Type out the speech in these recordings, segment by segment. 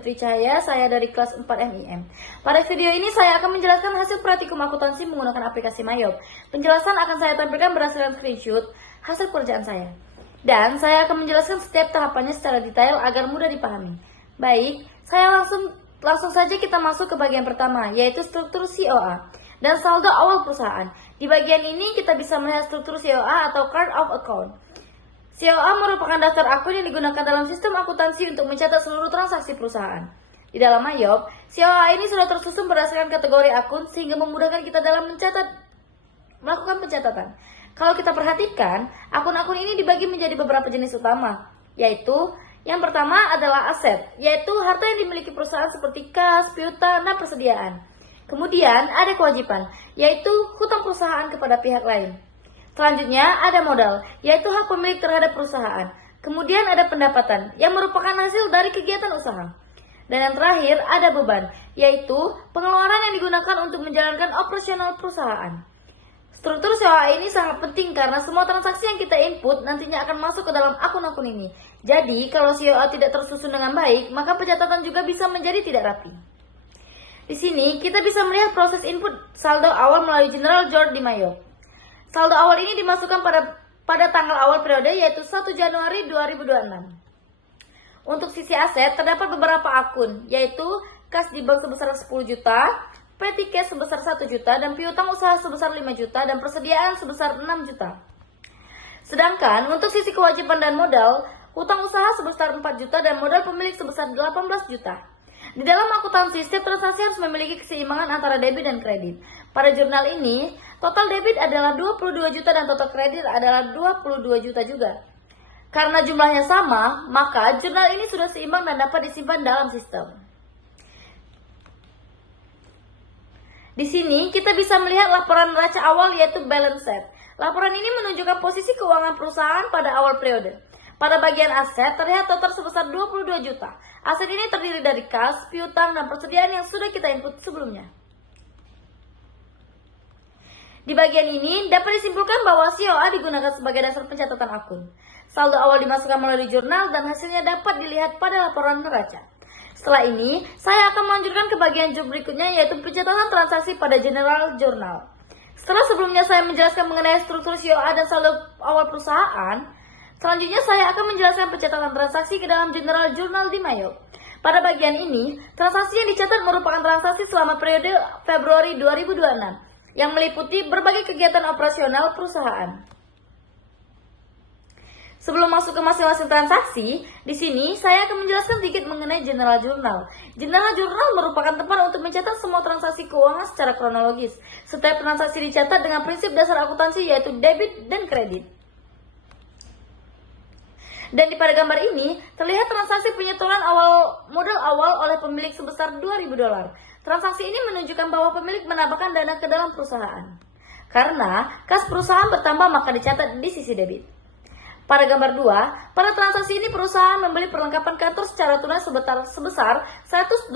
Putri Cahaya, saya dari kelas 4 MIM. Pada video ini saya akan menjelaskan hasil praktikum akuntansi menggunakan aplikasi Mayop. Penjelasan akan saya tampilkan berdasarkan screenshot hasil pekerjaan saya. Dan saya akan menjelaskan setiap tahapannya secara detail agar mudah dipahami. Baik, saya langsung saja kita masuk ke bagian pertama, yaitu struktur COA dan saldo awal perusahaan. Di bagian ini kita bisa melihat struktur COA atau Chart of Account. COA merupakan daftar akun yang digunakan dalam sistem akuntansi untuk mencatat seluruh transaksi perusahaan. Di dalam Mayop, COA ini sudah tersusun berdasarkan kategori akun sehingga memudahkan kita dalam melakukan pencatatan. Kalau kita perhatikan, akun-akun ini dibagi menjadi beberapa jenis utama, yaitu yang pertama adalah aset, yaitu harta yang dimiliki perusahaan seperti kas, piutang, dan persediaan. Kemudian ada kewajiban, yaitu hutang perusahaan kepada pihak lain. Selanjutnya ada modal, yaitu hak pemilik terhadap perusahaan. Kemudian ada pendapatan, yang merupakan hasil dari kegiatan usaha. Dan yang terakhir ada beban, yaitu pengeluaran yang digunakan untuk menjalankan operasional perusahaan. Struktur COA ini sangat penting karena semua transaksi yang kita input nantinya akan masuk ke dalam akun-akun ini. Jadi kalau COA tidak tersusun dengan baik, maka pencatatan juga bisa menjadi tidak rapi. Di sini kita bisa melihat proses input saldo awal melalui General Journal di Mayop. Saldo awal ini dimasukkan pada tanggal awal periode yaitu 1 Januari 2026. Untuk sisi aset terdapat beberapa akun yaitu kas di bank sebesar 10 juta, petty cash sebesar 1 juta, dan piutang usaha sebesar 5 juta, dan persediaan sebesar 6 juta. Sedangkan untuk sisi kewajiban dan modal, hutang usaha sebesar 4 juta dan modal pemilik sebesar 18 juta. Di dalam akuntansi, setiap transaksi harus memiliki keseimbangan antara debit dan kredit. Pada jurnal ini, total debit adalah 22 juta dan total kredit adalah 22 juta juga. Karena jumlahnya sama, maka jurnal ini sudah seimbang dan dapat disimpan dalam sistem. Di sini kita bisa melihat laporan neraca awal yaitu balance sheet. Laporan ini menunjukkan posisi keuangan perusahaan pada awal periode. Pada bagian aset terlihat total sebesar 22 juta. Aset ini terdiri dari kas, piutang, dan persediaan yang sudah kita input sebelumnya. Di bagian ini dapat disimpulkan bahwa COA digunakan sebagai dasar pencatatan akun. Saldo awal dimasukkan melalui jurnal dan hasilnya dapat dilihat pada laporan neraca. Setelah ini, saya akan melanjutkan ke bagian job berikutnya yaitu pencatatan transaksi pada General Journal. Setelah sebelumnya saya menjelaskan mengenai struktur COA dan saldo awal perusahaan, selanjutnya saya akan menjelaskan pencatatan transaksi ke dalam General Journal di Mayop. Pada bagian ini, transaksi yang dicatat merupakan transaksi selama periode Februari 2026 yang meliputi berbagai kegiatan operasional perusahaan. Sebelum masuk ke masing-masing transaksi, di sini saya akan menjelaskan sedikit mengenai General Journal. General Journal merupakan tempat untuk mencatat semua transaksi keuangan secara kronologis. Setiap transaksi dicatat dengan prinsip dasar akuntansi yaitu debit dan kredit. Dan pada gambar ini terlihat transaksi penyetoran modal awal oleh pemilik sebesar $2.000. Transaksi ini menunjukkan bahwa pemilik menambahkan dana ke dalam perusahaan. Karena kas perusahaan bertambah maka dicatat di sisi debit. Pada gambar 2, pada transaksi ini perusahaan membeli perlengkapan kantor secara tunai sebesar $120.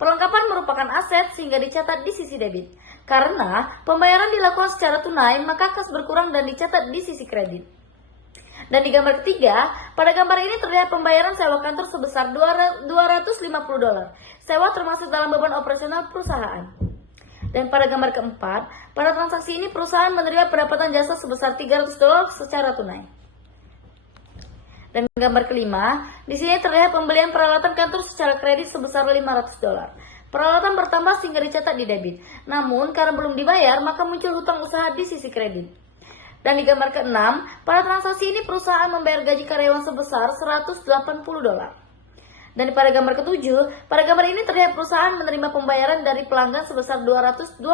Perlengkapan merupakan aset sehingga dicatat di sisi debit. Karena pembayaran dilakukan secara tunai maka kas berkurang dan dicatat di sisi kredit. Dan di gambar ketiga, pada gambar ini terlihat pembayaran sewa kantor sebesar $250. Sewa termasuk dalam beban operasional perusahaan. Dan pada gambar keempat, pada transaksi ini perusahaan menerima pendapatan jasa sebesar $300 secara tunai. Dan gambar kelima, di sini terlihat pembelian peralatan kantor secara kredit sebesar $500. Peralatan bertambah sehingga dicatat di debit. Namun karena belum dibayar, maka muncul hutang usaha di sisi kredit. Dan di gambar ke-6, pada transaksi ini perusahaan membayar gaji karyawan sebesar $180. Dan pada gambar ke-7, pada gambar ini terlihat perusahaan menerima pembayaran dari pelanggan sebesar $220.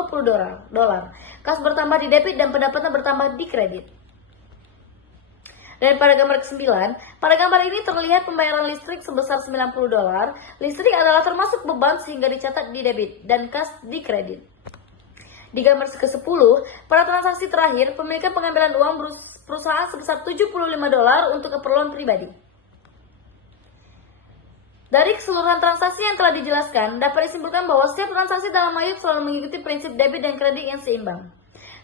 Kas bertambah di debit dan pendapatan bertambah di kredit. Dan pada gambar ke-9, pada gambar ini terlihat pembayaran listrik sebesar $90. Listrik adalah termasuk beban sehingga dicatat di debit dan kas di kredit. Di gambar ke-10, pada transaksi terakhir, pemilikan pengambilan uang perusahaan sebesar $75 untuk keperluan pribadi. Dari keseluruhan transaksi yang telah dijelaskan, dapat disimpulkan bahwa setiap transaksi dalam Mayop selalu mengikuti prinsip debit dan kredit yang seimbang.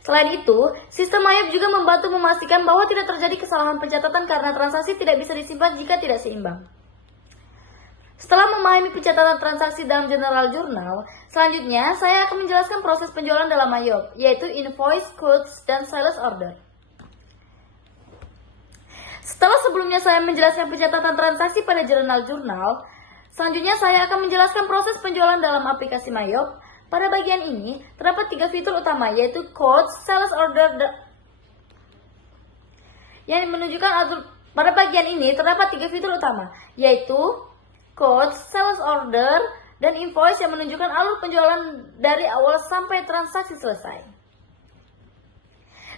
Selain itu, sistem Mayop juga membantu memastikan bahwa tidak terjadi kesalahan pencatatan karena transaksi tidak bisa disimpan jika tidak seimbang. Setelah memahami pencatatan transaksi dalam General Journal, selanjutnya saya akan menjelaskan proses penjualan dalam Mayop, yaitu invoice, quotes, dan sales order. Setelah sebelumnya saya menjelaskan pencatatan transaksi pada General Journal, selanjutnya saya akan menjelaskan proses penjualan dalam aplikasi Mayop. Pada bagian ini, terdapat 3 fitur utama, yaitu quotes, sales order, yang menunjukkan pada bagian ini terdapat 3 fitur utama, yaitu quotes, sales order, dan invoice yang menunjukkan alur penjualan dari awal sampai transaksi selesai.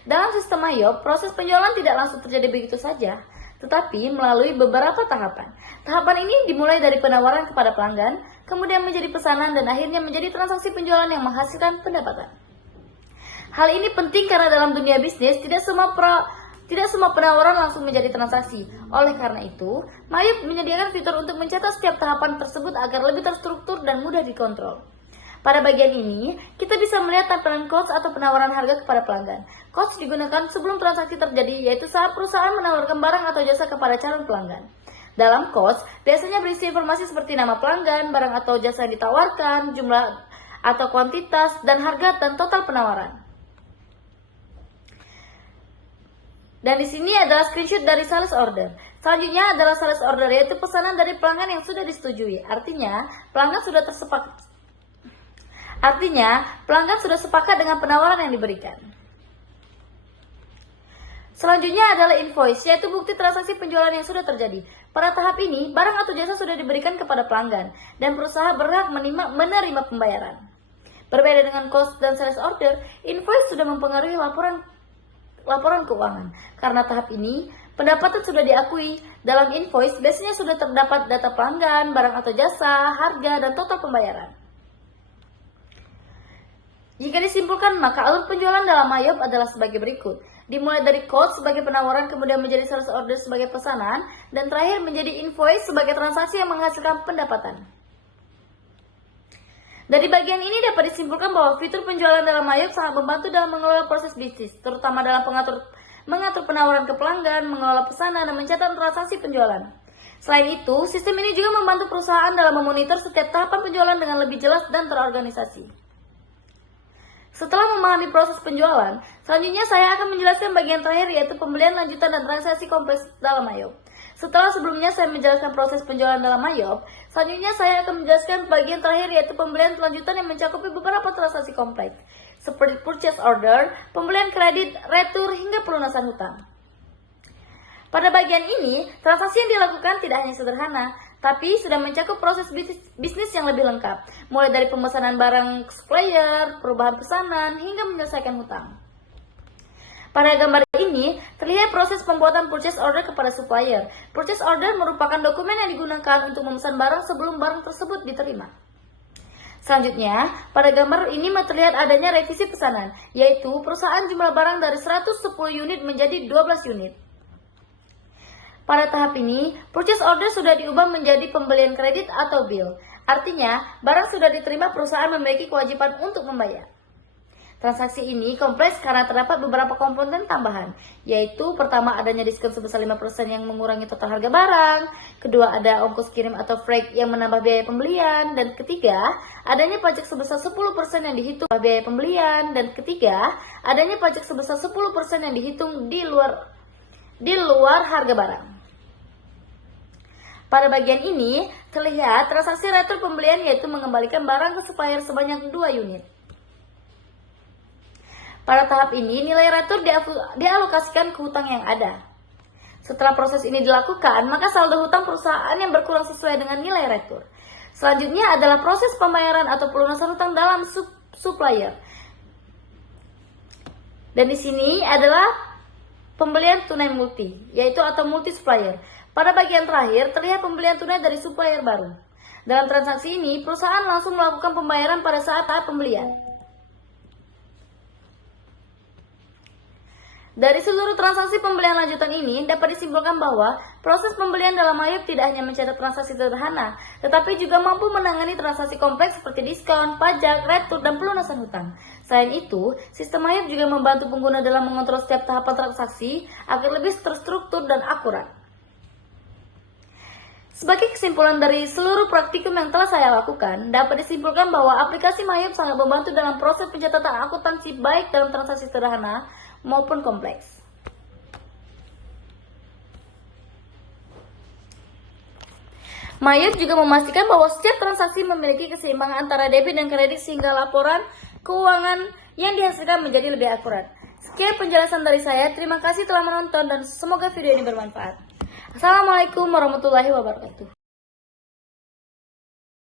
Dalam sistem Mayop, proses penjualan tidak langsung terjadi begitu saja, tetapi melalui beberapa tahapan. Tahapan ini dimulai dari penawaran kepada pelanggan, kemudian menjadi pesanan, dan akhirnya menjadi transaksi penjualan yang menghasilkan pendapatan. Hal ini penting karena dalam dunia bisnis tidak semua penawaran langsung menjadi transaksi. Oleh karena itu, Mayop menyediakan fitur untuk mencatat setiap tahapan tersebut agar lebih terstruktur dan mudah dikontrol. Pada bagian ini, kita bisa melihat tampilan quotes atau penawaran harga kepada pelanggan. Quotes digunakan sebelum transaksi terjadi, yaitu saat perusahaan menawarkan barang atau jasa kepada calon pelanggan. Dalam quotes, biasanya berisi informasi seperti nama pelanggan, barang atau jasa yang ditawarkan, jumlah atau kuantitas, dan harga dan total penawaran. Dan di sini adalah screenshot dari sales order. Selanjutnya adalah sales order, yaitu pesanan dari pelanggan yang sudah disetujui. Artinya, pelanggan sudah sepakat dengan penawaran yang diberikan. Selanjutnya adalah invoice, yaitu bukti transaksi penjualan yang sudah terjadi. Pada tahap ini, barang atau jasa sudah diberikan kepada pelanggan, dan perusahaan berhak menerima pembayaran. Berbeda dengan cost dan sales order, invoice sudah mempengaruhi laporan keuangan. Karena tahap ini, pendapatan sudah diakui. Dalam invoice, biasanya sudah terdapat data pelanggan, barang atau jasa, harga, dan total pembayaran. Jika disimpulkan, maka alur penjualan dalam Mayop adalah sebagai berikut. Dimulai dari quote sebagai penawaran, kemudian menjadi sales order sebagai pesanan, dan terakhir menjadi invoice sebagai transaksi yang menghasilkan pendapatan. Dari bagian ini dapat disimpulkan bahwa fitur penjualan dalam Mayop sangat membantu dalam mengelola proses bisnis, terutama dalam mengatur penawaran ke pelanggan, mengelola pesanan, dan mencatat transaksi penjualan. Selain itu, sistem ini juga membantu perusahaan dalam memonitor setiap tahapan penjualan dengan lebih jelas dan terorganisasi. Setelah memahami proses penjualan, selanjutnya saya akan menjelaskan bagian terakhir, yaitu pembelian lanjutan dan transaksi kompleks dalam Mayop. Setelah sebelumnya saya menjelaskan proses penjualan dalam Mayop, selanjutnya saya akan menjelaskan bagian terakhir, yaitu pembelian lanjutan yang mencakupi beberapa transaksi kompleks, seperti purchase order, pembelian kredit, retur, hingga pelunasan hutang. Pada bagian ini, transaksi yang dilakukan tidak hanya sederhana, tapi sudah mencakup proses bisnis yang lebih lengkap, mulai dari pemesanan barang supplier, perubahan pesanan, hingga menyelesaikan hutang. Pada gambar ini, terlihat proses pembuatan purchase order kepada supplier. Purchase order merupakan dokumen yang digunakan untuk memesan barang sebelum barang tersebut diterima. Selanjutnya, pada gambar ini terlihat adanya revisi pesanan, yaitu perusahaan jumlah barang dari 110 unit menjadi 12 unit. Pada tahap ini, purchase order sudah diubah menjadi pembelian kredit atau bill. Artinya, barang sudah diterima, perusahaan memiliki kewajiban untuk membayar. Transaksi ini kompleks karena terdapat beberapa komponen tambahan, yaitu pertama adanya diskon sebesar 5% yang mengurangi total harga barang, kedua ada ongkos kirim atau freight yang menambah biaya pembelian, dan ketiga adanya pajak sebesar 10% yang dihitung biaya pembelian, dan ketiga adanya pajak sebesar 10% yang dihitung di luar harga barang. Pada bagian ini terlihat transaksi retur pembelian, yaitu mengembalikan barang ke supplier sebanyak 2 unit. Pada tahap ini, nilai retur dialokasikan ke hutang yang ada. Setelah proses ini dilakukan, maka saldo hutang perusahaan yang berkurang sesuai dengan nilai retur. Selanjutnya adalah proses pembayaran atau pelunasan hutang dalam supplier. Dan di sini adalah pembelian tunai multi, yaitu atau multi supplier. Pada bagian terakhir, terlihat pembelian tunai dari supplier baru. Dalam transaksi ini, perusahaan langsung melakukan pembayaran pada saat pembelian. Dari seluruh transaksi pembelian lanjutan ini, dapat disimpulkan bahwa proses pembelian dalam Mayop tidak hanya mencatat transaksi sederhana, tetapi juga mampu menangani transaksi kompleks seperti diskon, pajak, retur, dan pelunasan hutang. Selain itu, sistem Mayop juga membantu pengguna dalam mengontrol setiap tahapan transaksi agar lebih terstruktur dan akurat. Sebagai kesimpulan dari seluruh praktikum yang telah saya lakukan, dapat disimpulkan bahwa aplikasi Mayop sangat membantu dalam proses pencatatan akuntansi baik dalam transaksi sederhana maupun kompleks. Mayop juga memastikan bahwa setiap transaksi memiliki keseimbangan antara debit dan kredit sehingga laporan keuangan yang dihasilkan menjadi lebih akurat. Sekian penjelasan dari saya, terima kasih telah menonton dan semoga video ini bermanfaat. Assalamualaikum warahmatullahi wabarakatuh.